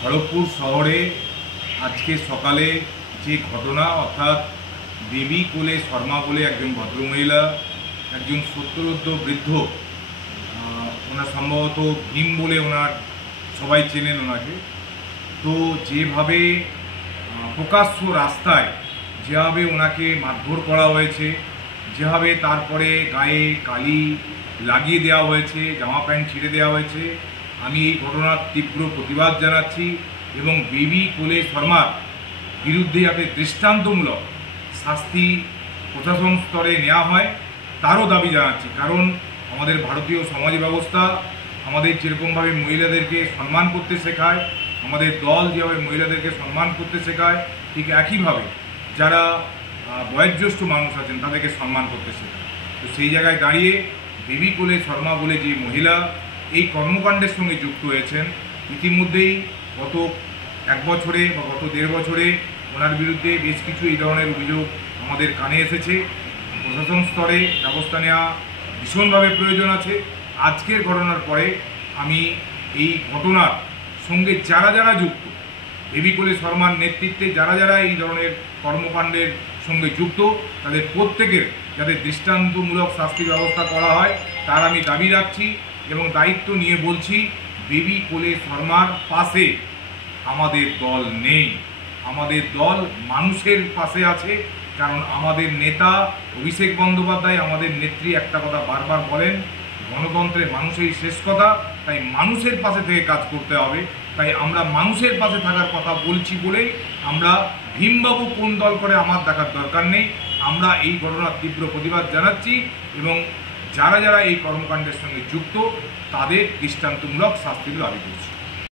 খড়গপুর শহরে আজকে সকালে যে ঘটনা, অর্থাৎ দেবী কোলে শর্মা বলে একজন ভদ্রমহিলা, একজন 70 বৃদ্ধ, ওনার সম্ভবত ভীম বলে ওনার সবাই চেনেন ওনাকে। তো যেভাবে প্রকাশ্য রাস্তায় যেভাবে ওনাকে মারধর করা হয়েছে, যেভাবে তারপরে গায়ে কালি লাগিয়ে দেওয়া হয়েছে, জামা প্যান্ট ছিঁড়ে দেওয়া হয়েছে, আমি এই ঘটনার তীব্র প্রতিবাদ জানাচ্ছি এবং দেবী কোলে শর্মার বিরুদ্ধে যাতে দৃষ্টান্তমূলক শাস্তি প্রশাসন স্তরে নেওয়া হয় তারও দাবি জানাচ্ছি। কারণ আমাদের ভারতীয় সমাজ ব্যবস্থা আমাদের যেরকমভাবে মহিলাদেরকে সম্মান করতে শেখায়, আমাদের দল যেভাবে মহিলাদেরকে সম্মান করতে শেখায়, ঠিক একইভাবে যারা বয়োজ্যেষ্ঠ মানুষ আছেন তাদেরকে সম্মান করতে শেখায়। তো সেই জায়গায় দাঁড়িয়ে দেবী কোলে শর্মা বলে যে মহিলা এই কর্মকাণ্ডের সঙ্গে যুক্ত হয়েছেন, ইতিমধ্যেই গত 1 বছরে বা গত 1.5 বছরে ওনার বিরুদ্ধে বেশ কিছু এই ধরনের অভিযোগ আমাদের কানে এসেছে। প্রশাসন স্তরে ব্যবস্থা নেওয়া ভীষণভাবে প্রয়োজন আছে। আজকের ঘটনার পরে আমি এই ঘটনার সঙ্গে যারা যারা যুক্ত, দেবী কোলে শর্মার নেতৃত্বে যারা যারা এই ধরনের কর্মকাণ্ডের সঙ্গে যুক্ত, তাদের প্রত্যেকের যাতে দৃষ্টান্তমূলক শাস্তির ব্যবস্থা করা হয় তার আমি দাবি রাখছি এবং দায়িত্ব নিয়ে বলছি, দেবী কোলে শর্মার পাশে আমাদের দল নেই। আমাদের দল মানুষের পাশে আছে। কারণ আমাদের নেতা অভিষেক বন্দ্যোপাধ্যায়, আমাদের নেত্রী একটা কথা বারবার বলেন, গণতন্ত্রে মানুষের শেষ কথা। তাই মানুষের পাশে থেকে কাজ করতে হবে। তাই আমরা মানুষের পাশে থাকার কথা বলছি বলেই আমরা ভীমবাবু কোন দল করে আমার দেখার দরকার নেই। আমরা এই ঘটনার তীব্র প্রতিবাদ জানাচ্ছি এবং যারা যারা এই কর্মকাণ্ডের সঙ্গে যুক্ত তাদের দৃষ্টান্তমূলক শাস্তির দাবি করছি।